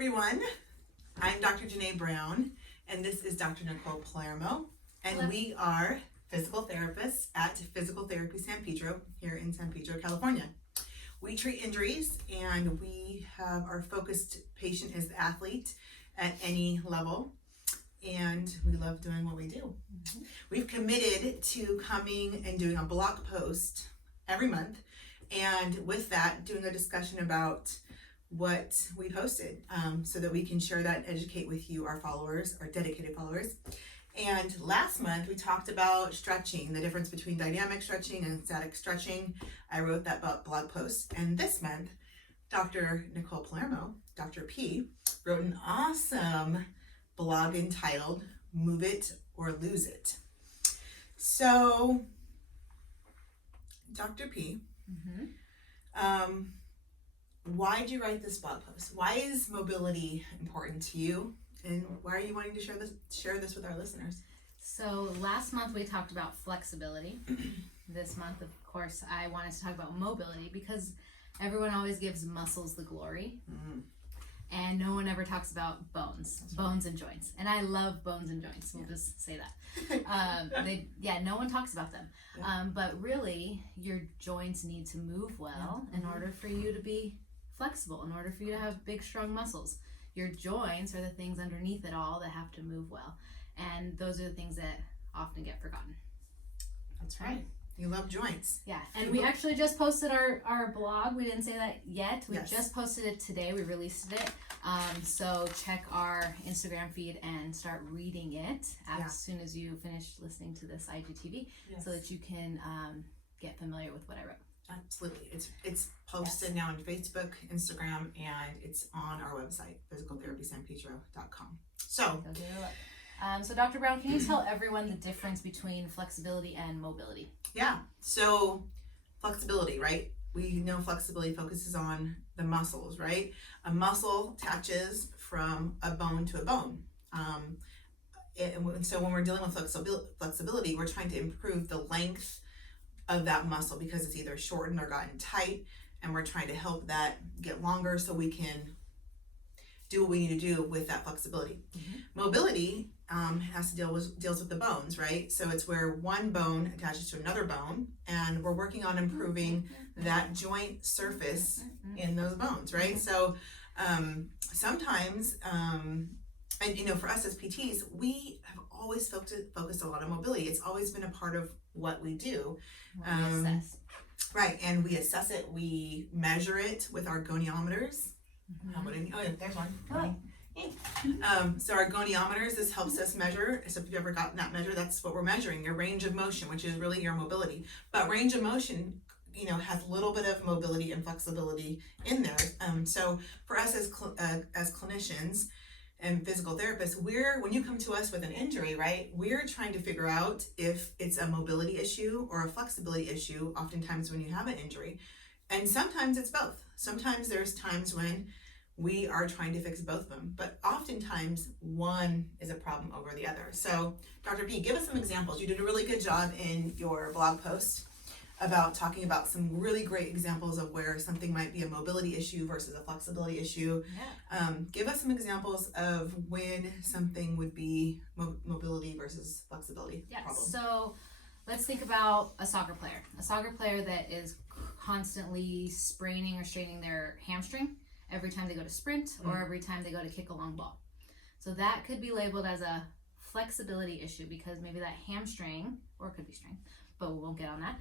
everyone. I'm Dr. Janae Brown, and this is Dr. Nicole Palermo, and Hello. We are physical therapists at Physical Therapy San Pedro here in San Pedro, California. We treat injuries, and we have our focused patient is the athlete at any level, and we love doing what we do. Mm-hmm. We've committed to coming and doing a blog post every month, and with that, doing a discussion about what we posted, so that we can share that and educate with you, our followers, our dedicated followers. And last month we talked about stretching, the difference between dynamic stretching and static stretching. I wrote that blog post. And this month, Dr. Nicole Palermo, Dr. P, wrote an awesome blog entitled Move It or Lose It. So, Dr. P, why did you write this blog post? Why is mobility important to you? And why are you wanting to share this with our listeners? So last month we talked about flexibility. This month, of course, I wanted to talk about mobility because everyone always gives muscles the glory. And no one ever talks about bones and joints. And I love bones and joints. We'll just say that. No one talks about them. But really, your joints need to move well in order for you to be flexible, in order for you to have big, strong muscles. Your joints are the things underneath it all that have to move well. And those are the things that often get forgotten. That's right. You love joints. Yeah, and we actually just posted our blog. We didn't say that yet. We just posted it today. We released it. So check our Instagram feed and start reading it as soon as you finish listening to this IGTV so that you can get familiar with what I wrote. Absolutely. It's posted now on Facebook, Instagram, and it's on our website, physicaltherapysanpedro.com. So, go give it a look. So Dr. Brown, can you tell everyone the difference between flexibility and mobility? Yeah. So flexibility, right? We know flexibility focuses on the muscles, right? A muscle attaches from a bone to a bone. And so when we're dealing with flexibility, we're trying to improve the length of that muscle because it's either shortened or gotten tight, and we're trying to help that get longer so we can do what we need to do with that flexibility. Mobility deals with the bones, right? So it's where one bone attaches to another bone, and we're working on improving that joint surface in those bones, right? So sometimes, and you know, for us as PTs, we have always focused a lot on mobility. It's always been a part of what we do. We assess. Right, and we assess it, we measure it with our goniometers. There's one. So our goniometers, this helps us measure. So if you've ever gotten that measure, that's what we're measuring, your range of motion, which is really your mobility. But range of motion, you know, has a little bit of mobility and flexibility in there. So for us as clinicians and physical therapists, when you come to us with an injury, right, we're trying to figure out if it's a mobility issue or a flexibility issue, oftentimes when you have an injury. And sometimes it's both. Sometimes there's times when we are trying to fix both of them, but oftentimes one is a problem over the other. So Dr. P, give us some examples. You did a really good job in your blog post about talking about some really great examples of where something might be a mobility issue versus a flexibility issue. Give us some examples of when something would be mobility versus flexibility problem. So let's think about a soccer player that is constantly spraining or straining their hamstring every time they go to sprint or every time they go to kick a long ball. So that could be labeled as a flexibility issue because maybe that hamstring, or it could be strength, but we won't get on that.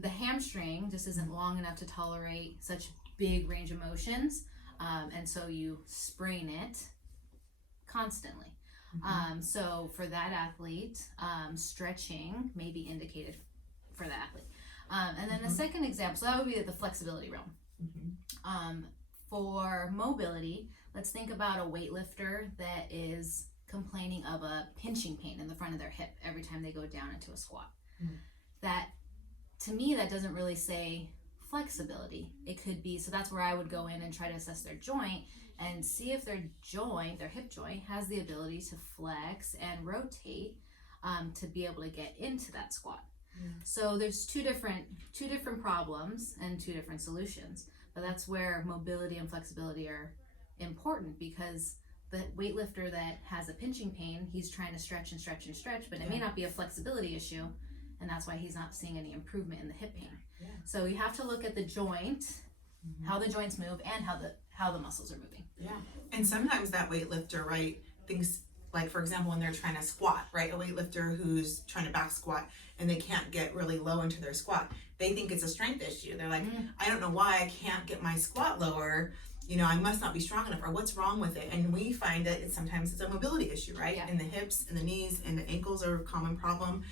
The hamstring just isn't long enough to tolerate such big range of motions, and so you sprain it constantly. So for that athlete, stretching may be indicated for that athlete. And then the second example, so that would be the flexibility realm. For mobility, let's think about a weightlifter that is complaining of a pinching pain in the front of their hip every time they go down into a squat. That, to me, that doesn't really say flexibility. It could be, so that's where I would go in and try to assess their joint and see if their hip joint, has the ability to flex and rotate to be able to get into that squat. So there's two different problems and two different solutions, but that's where mobility and flexibility are important because the weightlifter that has a pinching pain, he's trying to stretch and stretch and stretch, but it may not be a flexibility issue, and that's why he's not seeing any improvement in the hip pain. Yeah. So you have to look at the joint, how the joints move, and how the muscles are moving. Yeah. And sometimes that weightlifter, right, thinks, like, for example, when they're trying to squat, right, a weightlifter who's trying to back squat and they can't get really low into their squat, they think it's a strength issue. They're like, I don't know why I can't get my squat lower. You know, I must not be strong enough, or what's wrong with it? And we find that sometimes it's a mobility issue, right? Yeah. In the hips and the knees and the ankles are a common problem.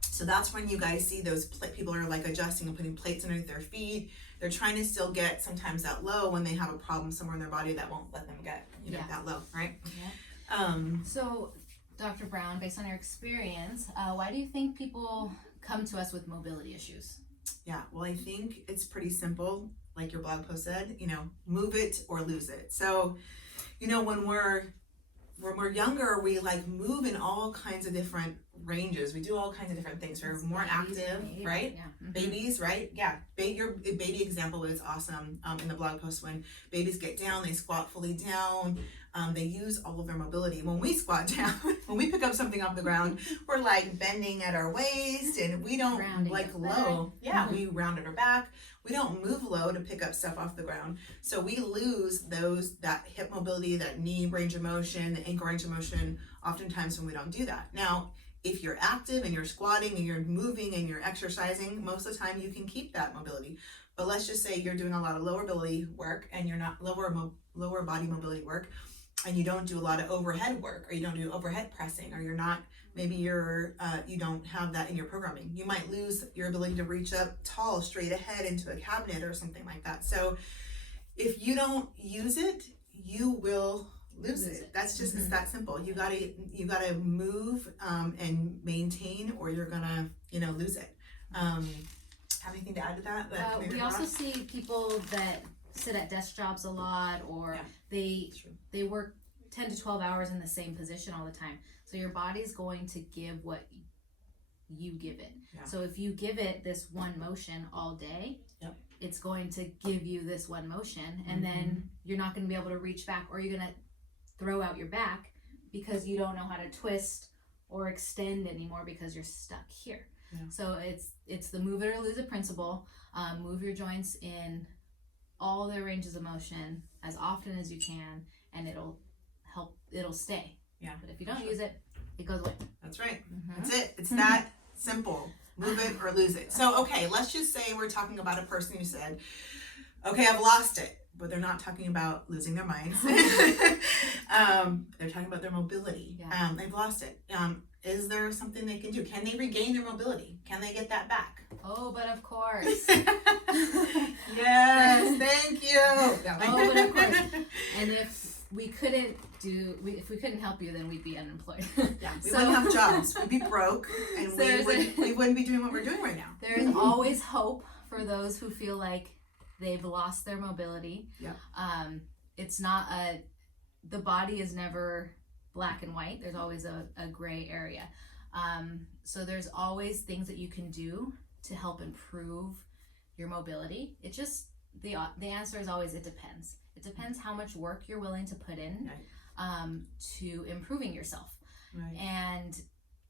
So that's when you guys see those people are like adjusting and putting plates underneath their feet. They're trying to still get sometimes that low when they have a problem somewhere in their body that won't let them get, you know, that low, right? Yeah. So, Dr. Brown, based on your experience, why do you think people come to us with mobility issues? Yeah, well, I think it's pretty simple. Like your blog post said, you know, move it or lose it. So, you know, when we're younger, we like move in all kinds of different ranges. We do all kinds of different things. We're more active, right? Yeah. Babies, right? Yeah. Your baby example was awesome in the blog post. When babies get down, they squat fully down. They use all of their mobility. When we squat down, when we pick up something off the ground, we're like bending at our waist, and we don't Rounding like our low. Yeah, we round at our back. We don't move low to pick up stuff off the ground. So we lose that hip mobility, that knee range of motion, the ankle range of motion, oftentimes when we don't do that. Now, if you're active and you're squatting and you're moving and you're exercising, most of the time you can keep that mobility. But let's just say you're doing a lot of lower mobility work and you're not lower body mobility work, and you don't do a lot of overhead work, or you don't do overhead pressing, or you're not, maybe you don't have that in your programming. You might lose your ability to reach up tall, straight ahead into a cabinet or something like that. So if you don't use it, you will lose it. That's just, it's that simple. You gotta move and maintain, or you're gonna, you know, lose it. Have anything to add to that? We also see people that sit at desk jobs a lot, or they work 10 to 12 hours in the same position all the time. So your body's going to give what you give it. Yeah. So if you give it this one motion all day, it's going to give you this one motion, and then you're not going to be able to reach back, or you're going to throw out your back because you don't know how to twist or extend anymore because you're stuck here. Yeah. So it's the move it or lose it principle. Move your joints in all their ranges of motion as often as you can, and it'll stay. Yeah. But if you don't use it, it goes away. That's right. That's it. It's that simple. Move it or lose it. So, okay, let's just say we're talking about a person who said, okay, I've lost it, but they're not talking about losing their minds. They're talking about their mobility. Yeah. They've lost it. Is there something they can do? Can they regain their mobility? Can they get that back? Oh, but of course. Yes, thank you. Oh, but of course. And if we couldn't help you, then we'd be unemployed. Yeah, we wouldn't have jobs. We'd be broke, and we wouldn't be doing what we're doing right now. There is always hope for those who feel like they've lost their mobility. Yeah. It's not the body is never black and white. There's always a gray area. So there's always things that you can do to help improve your mobility. It just, the answer is always, it depends. It depends how much work you're willing to put in to improving yourself. Right. And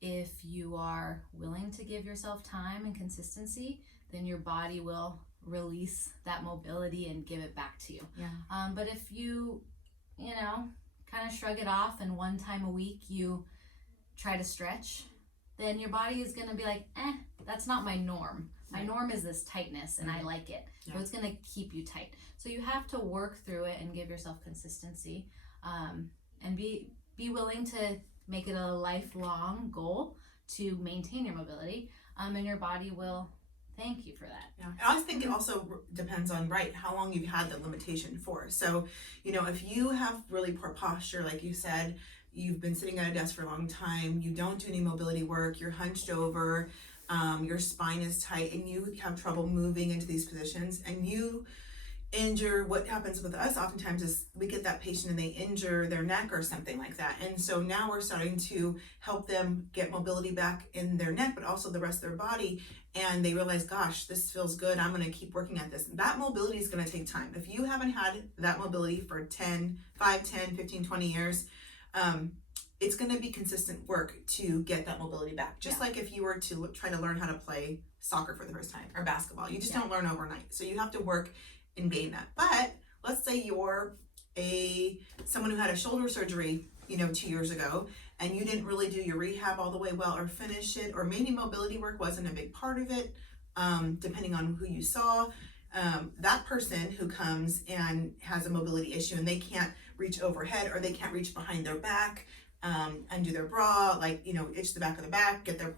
if you are willing to give yourself time and consistency, then your body will release that mobility and give it back to you. Yeah. But if you kind of shrug it off, and one time a week you try to stretch, then your body is going to be like, that's not my norm. My norm is this tightness, and I like it. Yeah. So it's going to keep you tight. So you have to work through it and give yourself consistency, and be willing to make it a lifelong goal to maintain your mobility, and your body will thank you for that. Yeah, and I always think it also depends on how long you've had the limitation for. So, if you have really poor posture, like you said, you've been sitting at a desk for a long time, you don't do any mobility work, you're hunched over, your spine is tight, and you have trouble moving into these positions, and you injure, what happens with us oftentimes is we get that patient and they injure their neck or something like that. And so now we're starting to help them get mobility back in their neck, but also the rest of their body. And they realize, gosh, this feels good. I'm going to keep working at this. That mobility is going to take time. If you haven't had that mobility for 5, 10, 15, 20 years, it's going to be consistent work to get that mobility back. Just like if you were to try to learn how to play soccer for the first time or basketball, you just don't learn overnight. So you have to work and gain that. But let's say you're someone who had a shoulder surgery, 2 years ago, and you didn't really do your rehab all the way well or finish it, or maybe mobility work wasn't a big part of it, depending on who you saw. That person who comes and has a mobility issue and they can't reach overhead or they can't reach behind their back, undo their bra, itch the back of the back, get their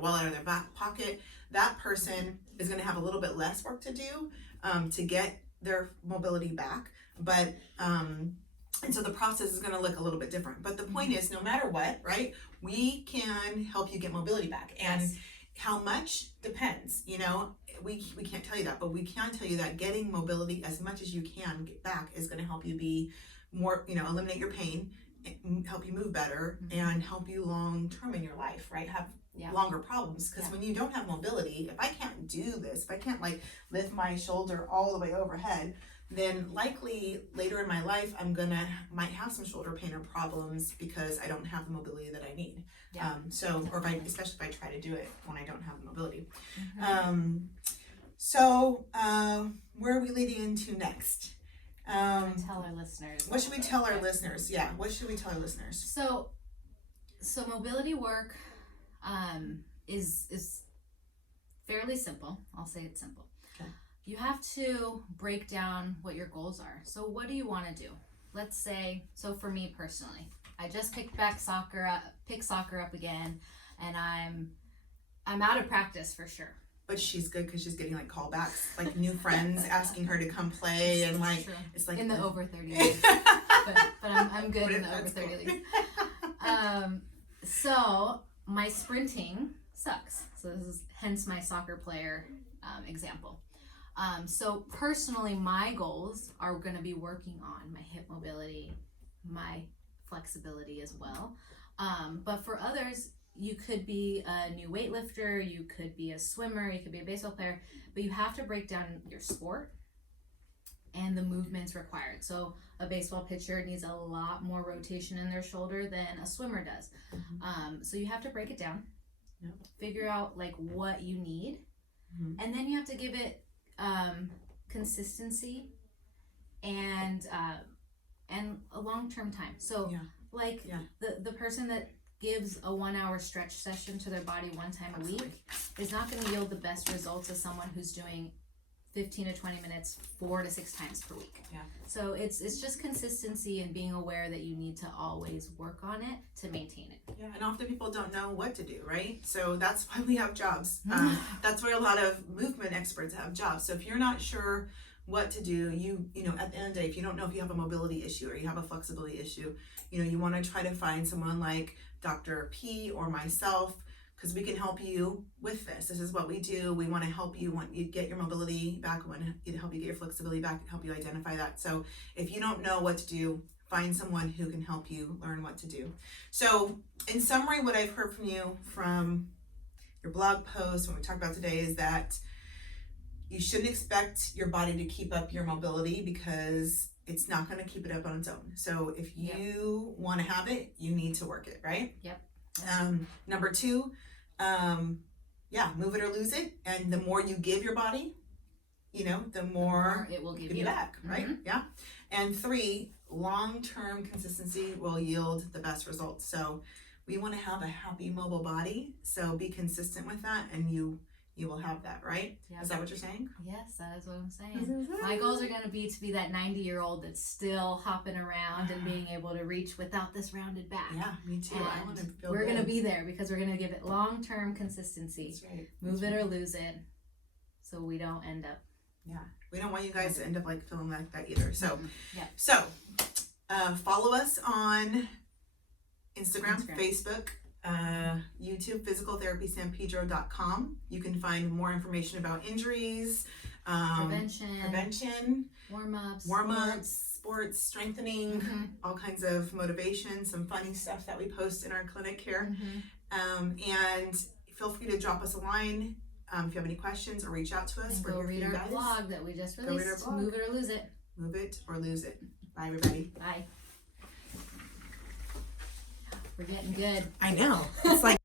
wallet out of their back pocket, that person is going to have a little bit less work to do to get their mobility back. But and so the process is going to look a little bit different. But the point is, no matter what, right, we can help you get mobility back. And how much depends, we can't tell you that, but we can tell you that getting mobility as much as you can get back is going to help you be more, eliminate your pain, help you move better, and help you long term in your life, right? Have longer problems. Because when you don't have mobility, if I can't do this, if I can't lift my shoulder all the way overhead, then likely later in my life might have some shoulder pain or problems because I don't have the mobility that I need. Or especially if I try to do it when I don't have the mobility. Where are we leading into next? Tell our listeners. What should we tell our listeners? Yeah, what should we tell our listeners? So mobility work is fairly simple. I'll say it's simple. Okay. You have to break down what your goals are. So what do you want to do? Let's say, so for me personally, I just picked soccer up again, and I'm out of practice for sure. But she's good because she's getting callbacks, new friends asking her to come play, and it's in the over 30 leagues. but I'm good in the over 30 leagues. So my sprinting sucks. So this is hence my soccer player example. So personally, my goals are going to be working on my hip mobility, my flexibility as well. But for others, you could be a new weightlifter, you could be a swimmer, you could be a baseball player, but you have to break down your sport and the movements required. So a baseball pitcher needs a lot more rotation in their shoulder than a swimmer does. So you have to break it down, figure out what you need, and then you have to give it consistency and a long-term time. So the person that gives a 1-hour stretch session to their body one time a week is not going to yield the best results as someone who's doing 15 to 20 minutes 4 to 6 times per week. So it's just consistency and being aware that you need to always work on it to maintain it. And often people don't know what to do, right? So that's why we have jobs. That's why a lot of movement experts have jobs. So if you're not sure what to do, you at the end of the day, if you don't know if you have a mobility issue or you have a flexibility issue, you want to try to find someone like Dr. P or myself, because we can help you with this. This is what we do. We want to help you. Want you to get your mobility back. We want to help you get your flexibility back, help you identify that. So if you don't know what to do, find someone who can help you learn what to do. So in summary, what I've heard from you from your blog post, what we talked about today, is that you shouldn't expect your body to keep up your mobility because it's not going to keep it up on its own. So if you want to have it, you need to work it, right? Number 2, move it or lose it. And the more you give your body, the more it will give you back, right? And 3, long-term consistency will yield the best results. So we want to have a happy, mobile body. So be consistent with that, and you will have that, right? Is that what you're saying? Yes, that is what I'm saying. My goals are going to be that 90-year-old that's still hopping around and being able to reach without this rounded back. Yeah, me too. I want to feel we're going to be there because we're going to give it long-term consistency. That's right. Move it or lose it, so we don't end up. We don't want you guys to end up feeling like that either. So, follow us on Instagram. Facebook, YouTube, physicaltherapysanpedro.com. You can find more information about injuries, prevention, warm-ups, sports, strengthening, all kinds of motivation, some funny stuff that we post in our clinic here. And feel free to drop us a line if you have any questions, or reach out to us. And We're go here for read you our guys. blog that we just Go read our released. blog. Move it or lose it. Move it or lose it. Bye, everybody. Bye. We're getting good. I know. It's like